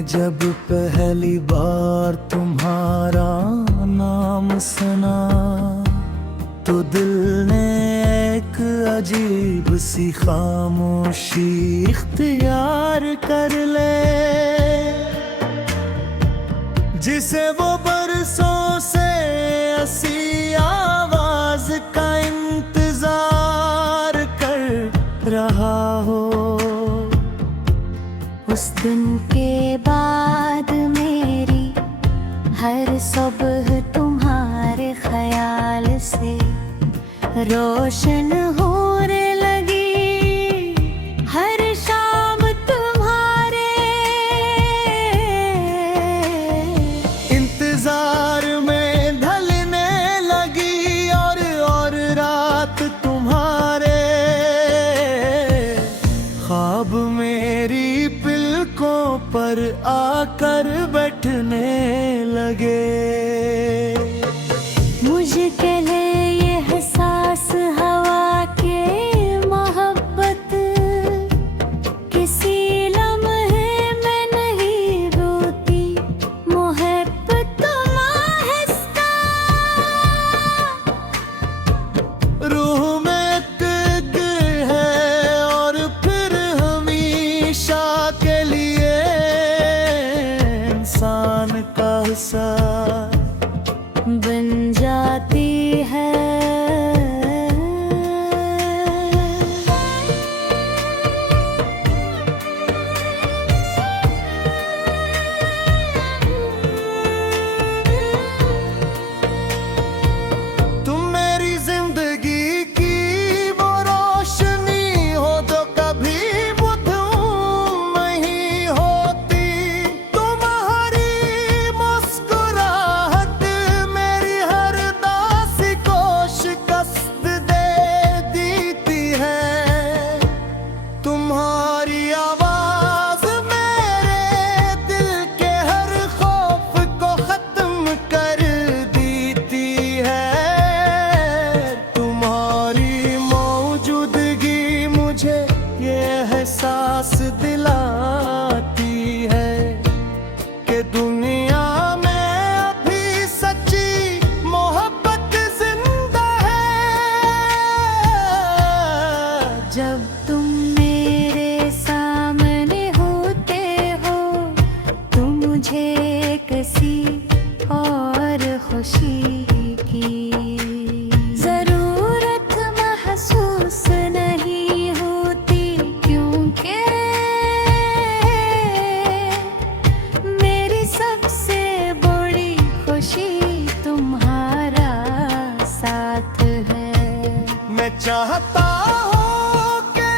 जब पहली बार तुम्हारा नाम सुना तो दिल ने एक अजीब सी खामोशी इख्तियार कर ले, जिसे वो बरसों से ऐसी आवाज का इंतजार कर रहा हो। उस दिन के बाद मेरी हर सुबह तुम्हारे ख्याल से रोशन होने लगी, हर शाम तुम्हारे इंतजार में ढलने लगी और रात तुम्हारे ख्वाब मेरी पलकों पर आकर बैठने लगे। मुझके लिए ये एहसास हवा के मोहब्बत किसी लम्हे में नहीं रोती, मोहब्बत आहिस्ता रूह में एक है और फिर हमेशा के लिए इंसान का हिस्सा बन जाती है। तुम मेरी जिंदगी की वो रोशनी हो जो कभी बुधूं नहीं होती। तुम्हारी मुस्कुराहट मेरी हर दासी को शिकस्त दे देती है। तुम्हारी आवाज मेरे दिल के हर खौफ को खत्म कर देती है। तुम्हारी मौजूदगी मुझे ये एहसास दिलाती है कि दुनिया में अभी सच्ची मोहब्बत जिंदा है। जब तुम मेरे सामने होते हो तो मुझे किसी और खुशी की जरूरत महसूस नहीं होती, क्योंकि मेरी सबसे बड़ी खुशी तुम्हारा साथ है। मैं चाहता हूँ कि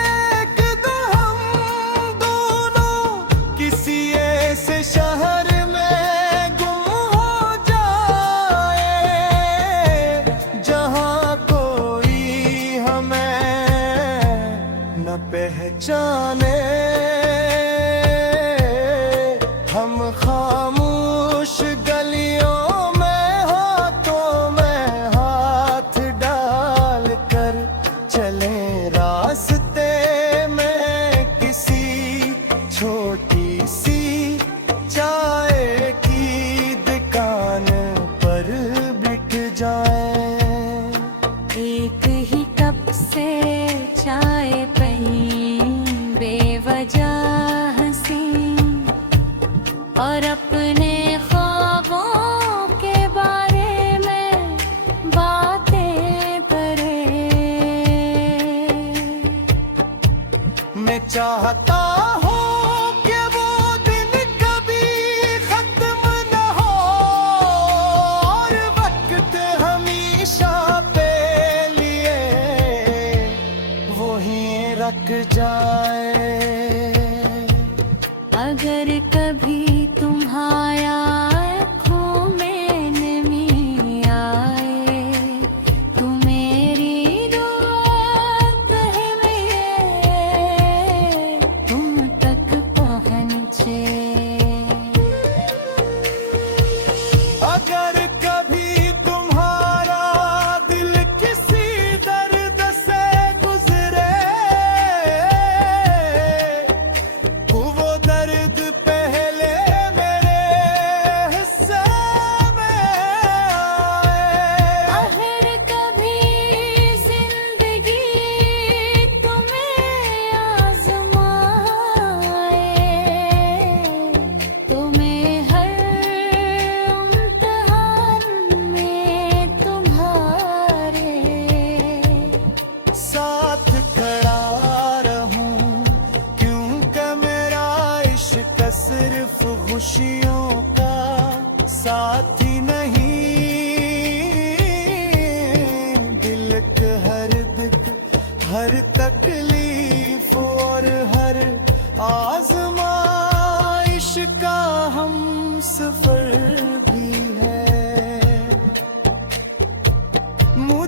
एक दिन हम दोनों किसी ऐसे शहर में गुम हो जाए जहाँ कोई हमें न पहचाने। हम खामोश गलियों में हाथों में हाथ डाल कर चले रास्ते में किसी छोटी सी चाय की दुकान पर बिक जाए। एक ही कप से चाय पी बेवजह हंसी और अपने ख्वाबों के बारे में बातें करें। मैं चाहता हूँ कि वो दिन कभी खत्म न हो और वक्त हमेशा पे लिए वहीं रख जाए। अगर कभी तुम्हारी आँखों में नमी आए तो मेरी दुआ पहले तुम तक पहुँचे। अगर कभी तुम्हारा दिल किसी दर्द से गुजरे वो दर्द पहले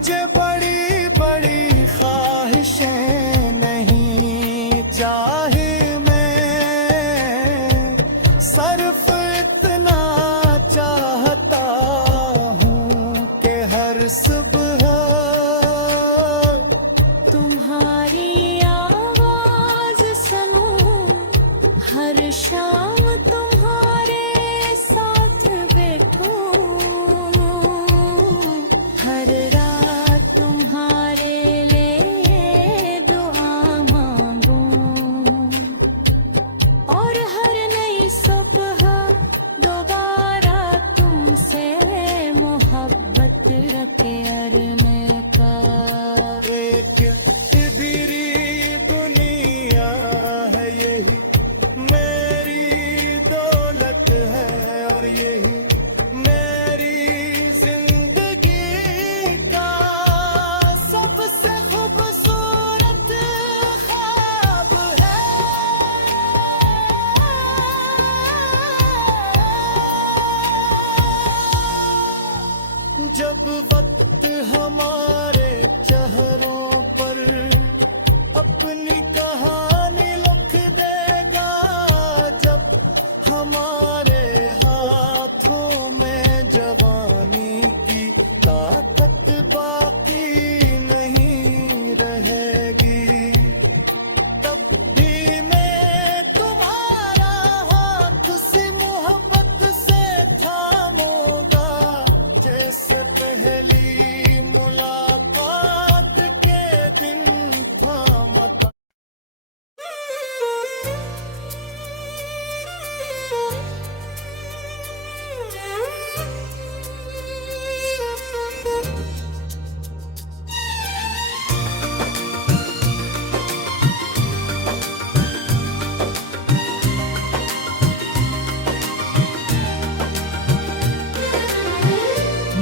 मुझे बड़ी बड़ी ख्वाहिशें नहीं चाहिए, मैं सिर्फ इतना चाहता हूँ कि हर सुबह तुम्हारी आवाज सुनूं, हर शाम तुम्हारे साथ बैठूं, हर रात तुम्हारे लिए दुआ मांगूं, और हर नई सुबह दोबारा तुमसे मोहब्बत रखे अरने का। एक इधरी दुनिया है, यही मेरी दौलत है, और यही मेरी जिंदगी का सबसे खूबसूरत ख्वाब है। जब वक्त हमारे चेहरों पर अपनी कहानी लिख देगा, जब हमारे हाथों में जवानी की ताकत बाकी नहीं रहेगी, तब भी मैं तुम्हारा हाथ उसी मोहब्बत से थामूंगा, जैसे पहली मुलाकात के दिन थामा था।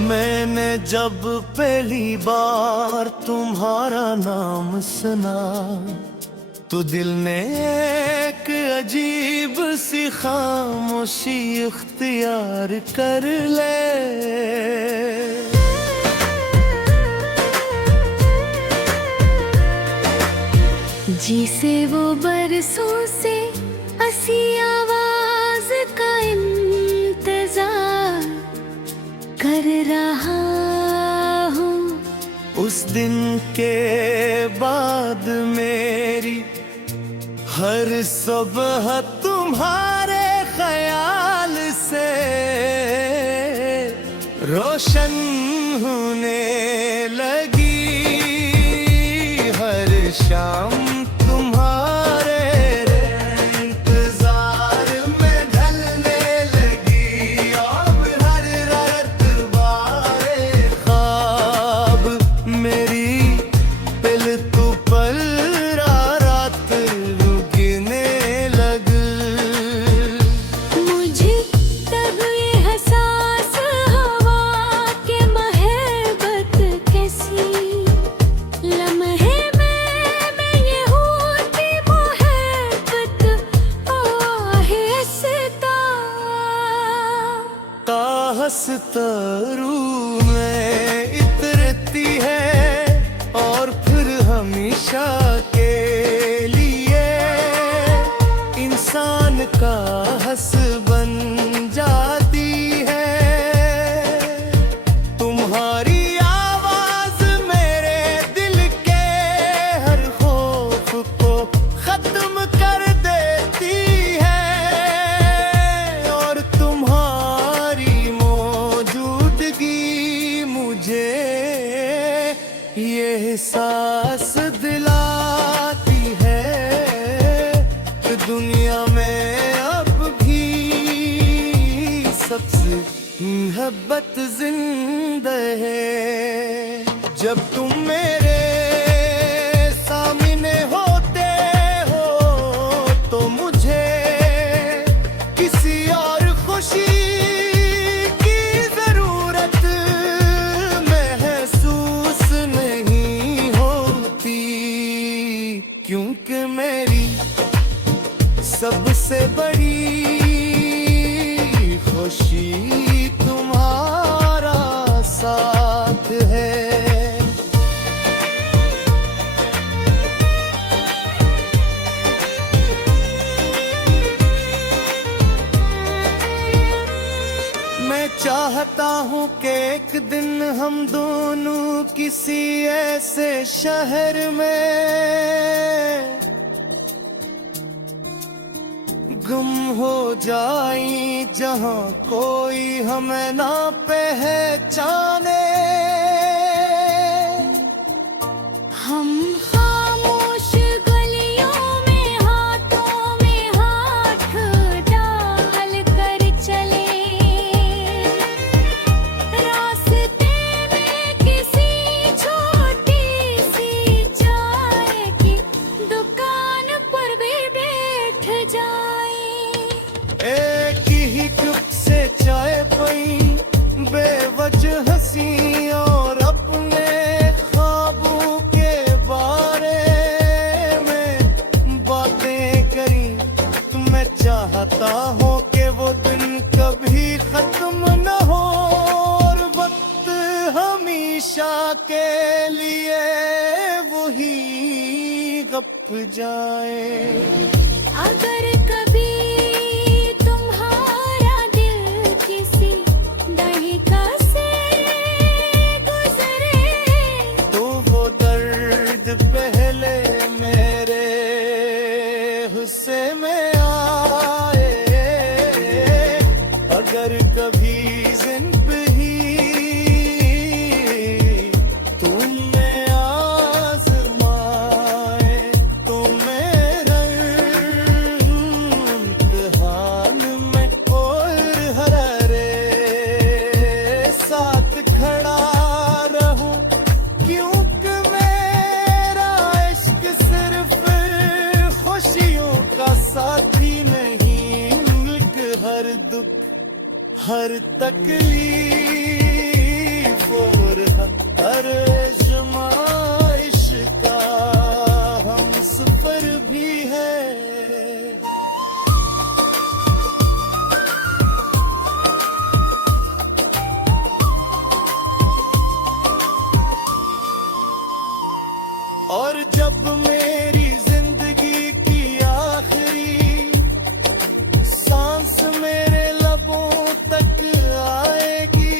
मैंने जब पहली बार तुम्हारा नाम सुना, तो दिल ने एक अजीब सी खामोशी इख्तियार कर ले। जिसे वो बरसों से हंसी आवाज का इंतजार कर रहा हूँ, उस दिन के बाद मेरी हर सुबह तुम्हारे ख्याल से रोशन होने लगी, हर शाम तुम्हारे इंतजार में ढलने लगी, अब हर रात बारे ख्वाब मेरी पल तू पल रात रुकने लग। मुझे तब ये एहसास हुआ कि मोहब्बत कैसी लम्हे में ये होती मोहब्बत आहिस्ता का हंसता रूह में इतरती है, और फिर हमेशा के लिए इंसान का हंस बन जाती है। तुम्हारी आवाज मेरे दिल के हर खौफ को खत्म कर देती है, और तुम्हारी मौजूदगी मुझे ये एहसास दिलाती है कि दुनिया में अब भी सबसे मोहब्बत जिंदा है। जब तुम मेरे सामने होते हो तो मुझे किसी और खुशी की जरूरत महसूस नहीं होती, क्योंकि मेरी सबसे बड़ी खुशी तुम्हारा साथ है। हूँ कि एक दिन हम दोनों किसी ऐसे शहर में गुम हो जाई जहाँ कोई हमें ना पहचाने। हम खामोश गलियों में हाथों में हाथ डाल कर चले, रास्ते में किसी छोटी सी चाय की दुकान पर भी बैठ जाए। एक ही कप से चाय पई बेवजह हंसी और अपने ख्वाबों के बारे में बातें करी। मैं चाहता हूँ कि वो दिन कभी खत्म न हो और वक्त हमेशा के लिए वही गप जाए। अगर कभी तुम्हारा दिल किसी दहिका से गुजरे, तो वो दर्द पहले मेरे हिस्से में आए। अगर कभी जिंदगी तुमने आज़माए तो मेरा इम्तिहान में और हरे साथ खड़ा रहूं, क्योंकि मेरा इश्क सिर्फ खुशियों का साथी नहीं, हर दुख हर तकलीफ और हर आज़माइश का हम सफर भी है। और जब मेरी जिंदगी की आखिरी सांस मेरे लबों तक आएगी,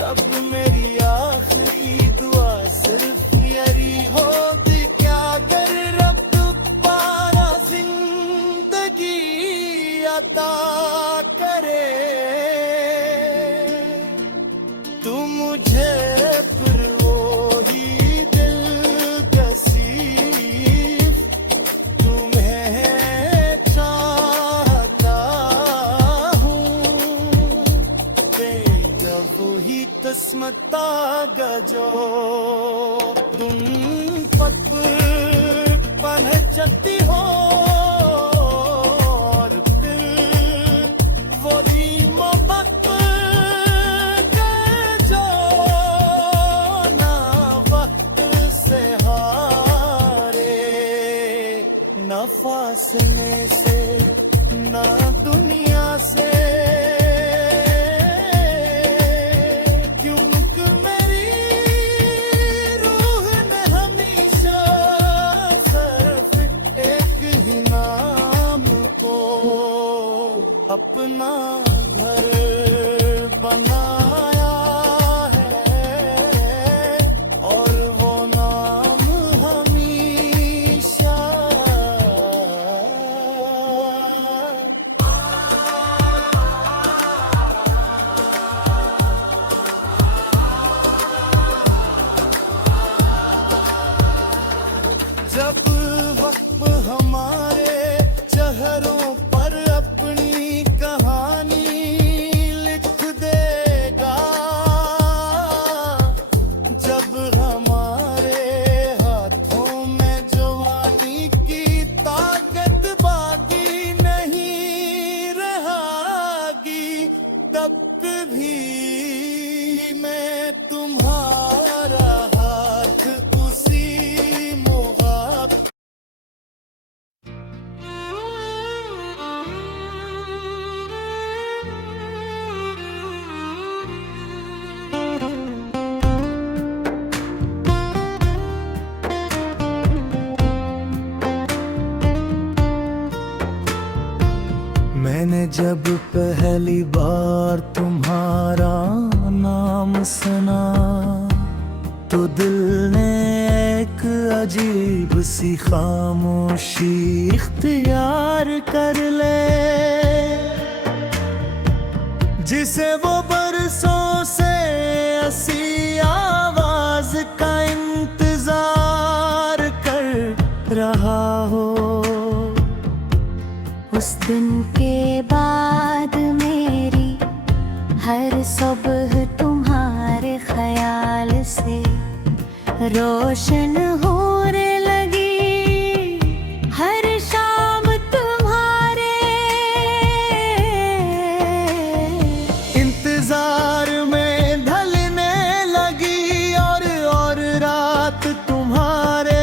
तब मेरी आखिरी दुआ सिर्फ यही होगी, क्या अगर रब दोबारा जिंदगी अता करे तू मुझे फिर वही दिल गसीफ तुम्हें चाहता हूँ। तेरा वही तस्मता गजो तुम पत पहचती हो और दिल वही मोहब्बत का जो ना वक्त से हारे, ना फासले से ना दुनिया से, क्योंकि मेरी रूह ने हमेशा सिर्फ एक ही नाम को अपना घर बनाया है, और वो नाम हमेशा जब वक्त हमारे चेहरों पर अपनी कहानी लिख देगा, जब हमारे हाथों में जवानी की ताकत बाकी नहीं रहेगी, तब भी मैं तुम्हारा हाथ उसी मुहाफ़ जब पहली बार तुम्हारा नाम सुना तो दिल ने एक अजीब सी खामोशी इख्तियार कर ले, जिसे वो बरसों से हंसी आवाज का इंतजार कर रहा हो। उस दिन के बाद मेरी हर सुबह तुम्हारे ख्याल से रोशन होने लगी, हर शाम तुम्हारे इंतजार में ढलने लगी और रात तुम्हारे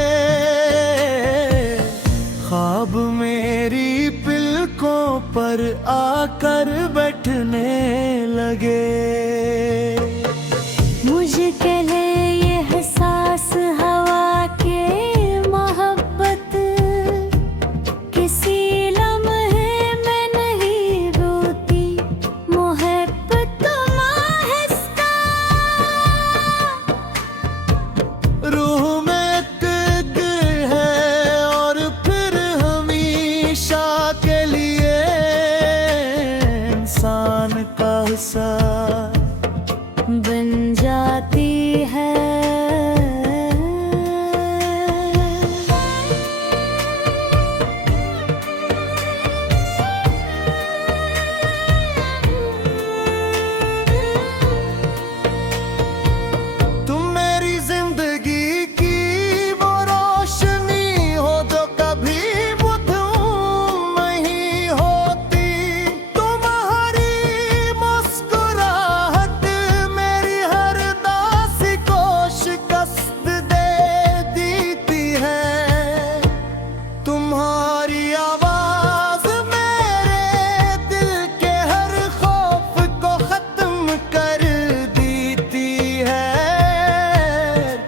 ख्वाब मेरी पलकों पर आकर बैठने लगे। मुझे कहले ये एहसास हवा के मोहब्बत, किसी लम्हे में नहीं रोती मोहब्बत माहिस्ता, रूह में एक है और फिर हमेशा के लिए इंसान का हिस्सा बन जाती है। तुम मेरी जिंदगी की वो रोशनी हो जो कभी बुधूं नहीं होती। तुम्हारी मुस्कुराहट मेरी हर दासी को शिकस्त दे देती है। तुम्हारी आवाज मेरे दिल के हर खौफ को खत्म कर देती है।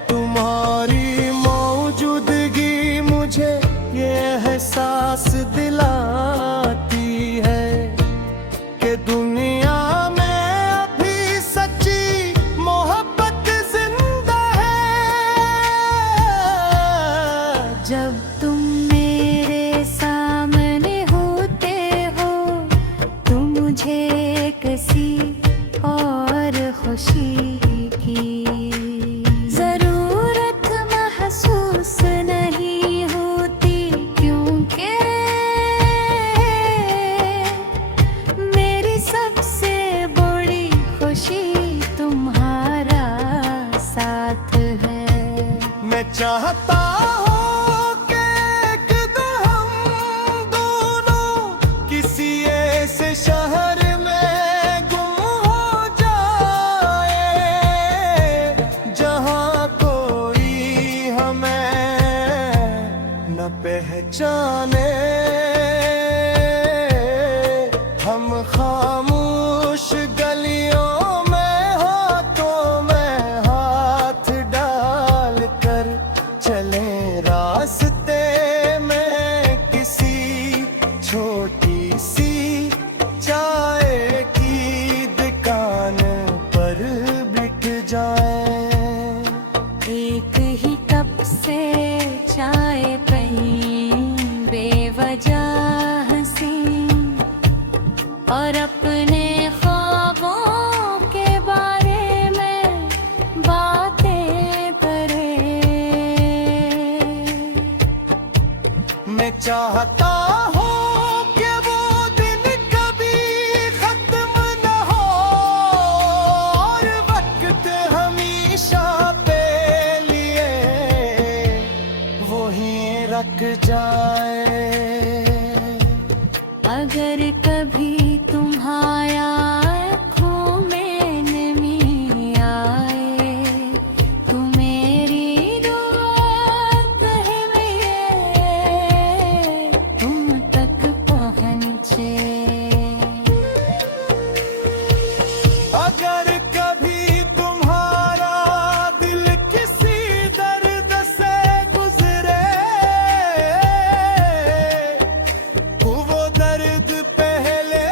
तुम्हारी मौजूदगी मुझे ये एहसास दिलाती है कि दुनिया में अभी सच्ची मोहब्बत जिंदा है। जब तुम मेरे सामने होते हो तो मुझे किसी और खुशी की जरूरत महसूस नहीं होती, क्योंकि मेरी सबसे बड़ी खुशी तुम्हारा साथ है। मैं चाहता हूँ कि एक दिन हम दोनों किसी ऐसे शहर में गुम हो जाए जहाँ कोई हमें न पहचाने। हम खामोश गलियों में हाथों में हाथ डाल कर चले रास्ते में किसी छोटी सी चाय की दुकान पर बिक जाए। एक ही कप से चाय पी बेवजह हंसी और अपने ख्वाबों के बारे में बातें करें। मैं चाहता हूँ कि वो दिन कभी खत्म न हो और वक्त हमेशा पे लिए वहीं रख जाए। अगर कभी तुम्हारा आँखों में नमी आए तो मेरी दुआ कहे मेरे तुम तक पहुँचे। अगर कभी तुम्हारा दिल किसी दर्द से गुजरे वो दर्द पहले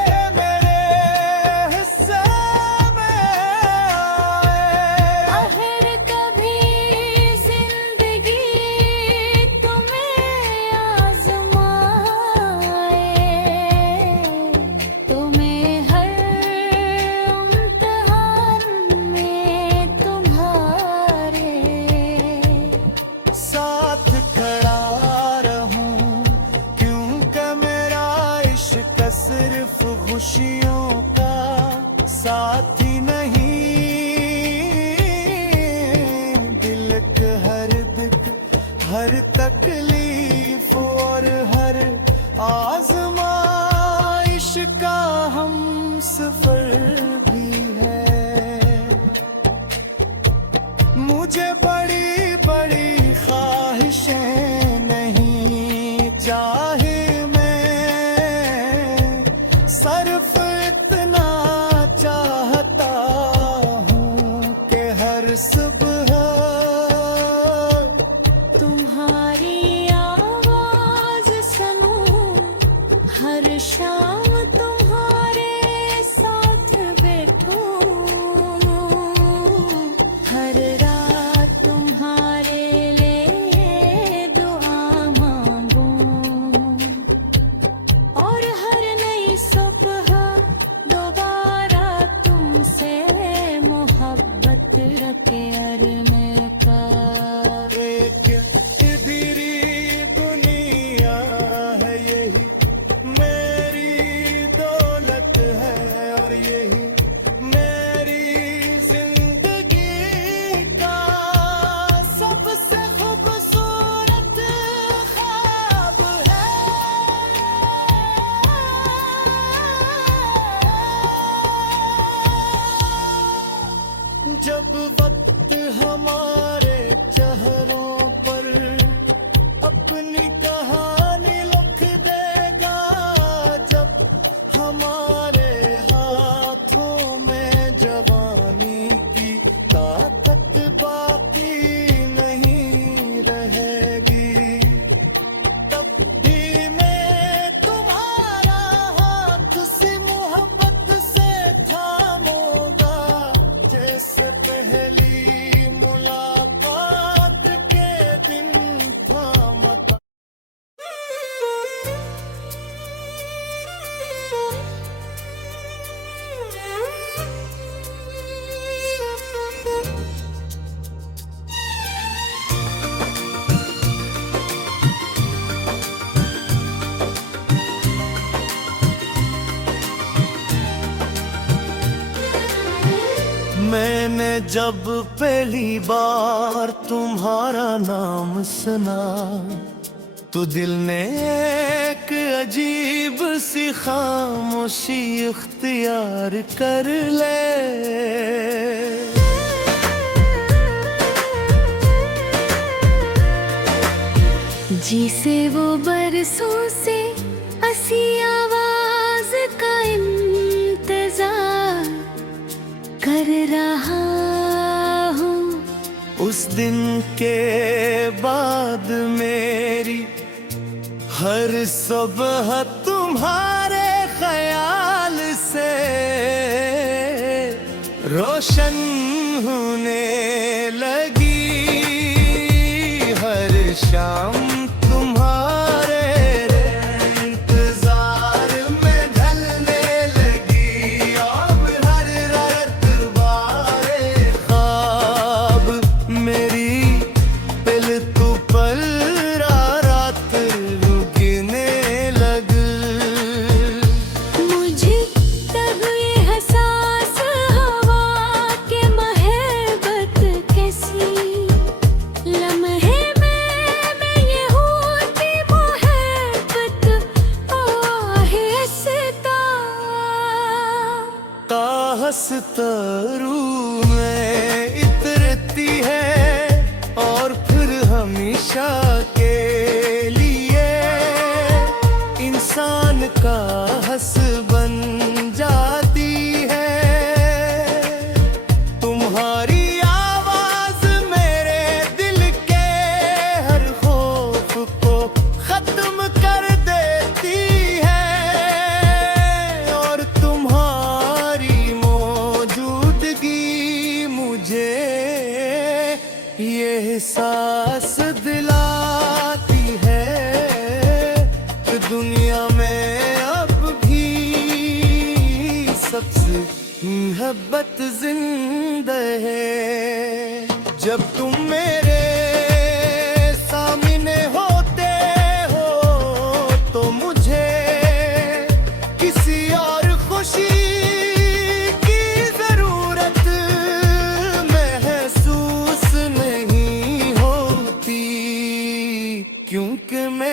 खुशियों का साथी नहीं, दिल के हर दुख, हर तकलीफ और हर आजमाइश का हम सफर भी है। मुझे बड़ी बड़ी ख्वाहिशें नहीं, चाहे मैं सिर्फ इतना चाहता हूँ कि हर सुबह तुम्हारी आवाज सुनूं, हर शाम तुम्हारे साथ बैठूं, हर रात तुम्हारे लिए दुआ मांगूं, और हर नई सुबह दोबारा तुमसे मोहब्बत रखे अरमान का। एक इधरी दुनिया है, यही मेरी दौलत है, और यही मेरी जिंदगी का सबसे खूबसूरत ख्वाब है। जब वक्त हमारे चेहरों पर अपनी कहानी लिख देगा, जब हमारे हाथों में जवानी की ताकत बाकी नहीं रहेगी, तब भी मैं तुम्हारा हाथ सी मोहब्बत से थामूंगा, जैसे पहली मुलाकात के दिन थामता। मैंने जब पहली बार तुम्हारा नाम सुना, तो दिल ने एक अजीब सी खामोशी इख्तियार कर ले। जिसे वो बरसों से हंसी आवाज का इंतजार कर रहा हूँ, उस दिन के बाद मेरी हर सुबह तुम्हारे ख्याल से रोशन होने लगी, हर शाम तुम्हारे इंतजार में ढलने लगी, अब हर रात बारे ख्वाब मेरी पल तू पल रात रुकने लग। मुझे तब ये एहसास हुआ कि महबत कैसी लम्हे में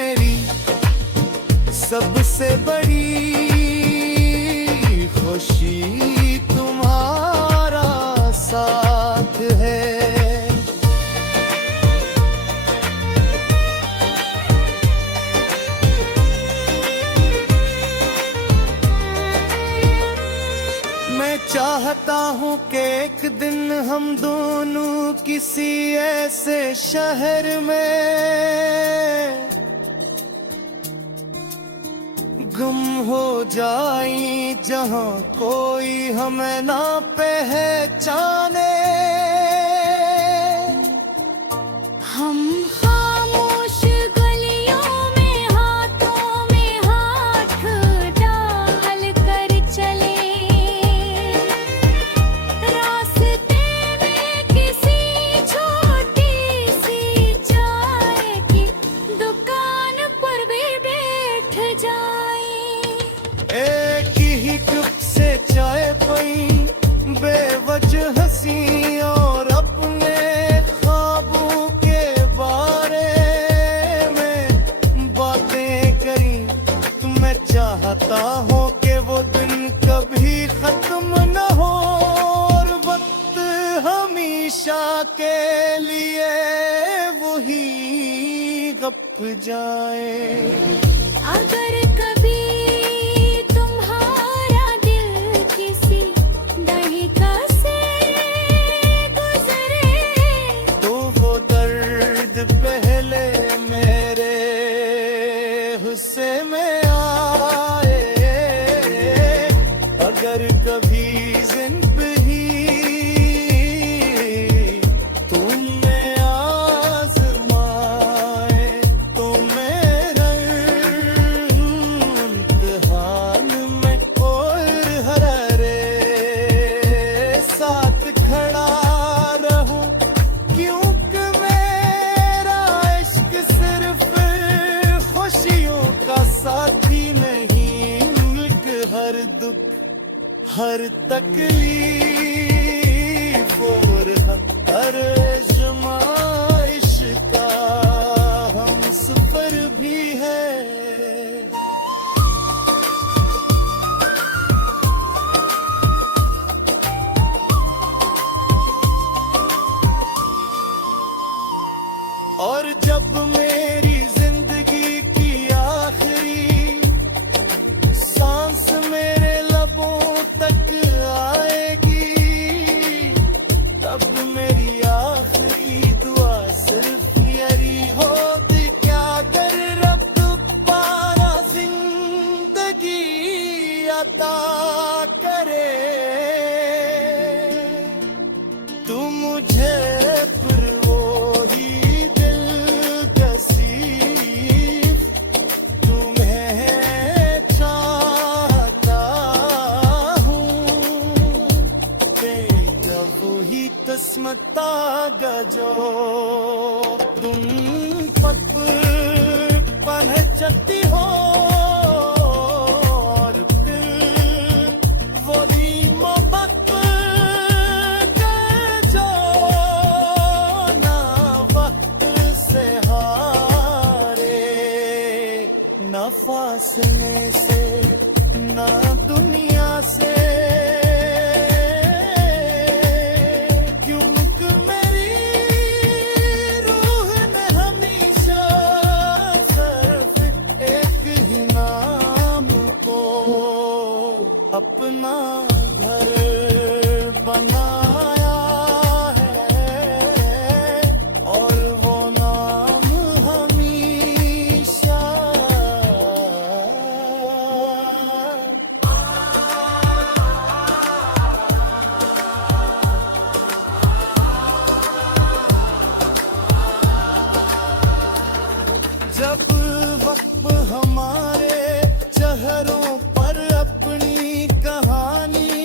मेरी सबसे बड़ी खुशी तुम्हारा साथ है। मैं चाहता हूँ कि एक दिन हम दोनों किसी ऐसे शहर में गुम हो जाएं जहाँ कोई हमें ना पहचाने। हम खामोश गलियों में हाथों में हाथ डाल कर चले, रास्ते में किसी छोटी सी चाय की दुकान पर भी बैठ जाए। एक ही कप से चाय पई बेवजह हंसी और अपने ख्वाबों के बारे में बातें करी। मैं चाहता हूँ कि वो दिन कभी खत्म न हो और वक्त हमेशा के लिए वही गप जाए। अगर कभी तुम्हारा दिल किसी दहिका से गुजरे, तो वो दर्द पहले मेरे हुस्से में आए। अगर कभी जिंदगी तुमने आज़माए तो मेरा इम्तिहान में और हरे साथ खड़ा रहूं, क्योंकि मेरा इश्क सिर्फ खुशियों का साथी नहीं, मिलक हर दुख हर तकलीफ और हर आज़माइश का हम सफर भी है। और जब मेरी जिंदगी की आखिरी सांस मेरे लबों तक आएगी, तब मेरी आखिरी दुआ सिर्फ यही होगी, क्या अगर रब दोबारा जिंदगी अता करे तू मुझे फिर वही दिल नसीब तुम्हें चाहता हूँ। तेरा वही तस्मता गजो तुम पत पहचती हो और फिर वही मोहब्बत के जो ना वक्त से हारे, ना फासले से ना दुनिया से, क्योंकि मेरी रूह ने हमेशा सिर्फ एक ही नाम को अपना घर बनाया है और वो नाम हमेशा जब वक्त हमारे चेहरों पर अपनी कहानी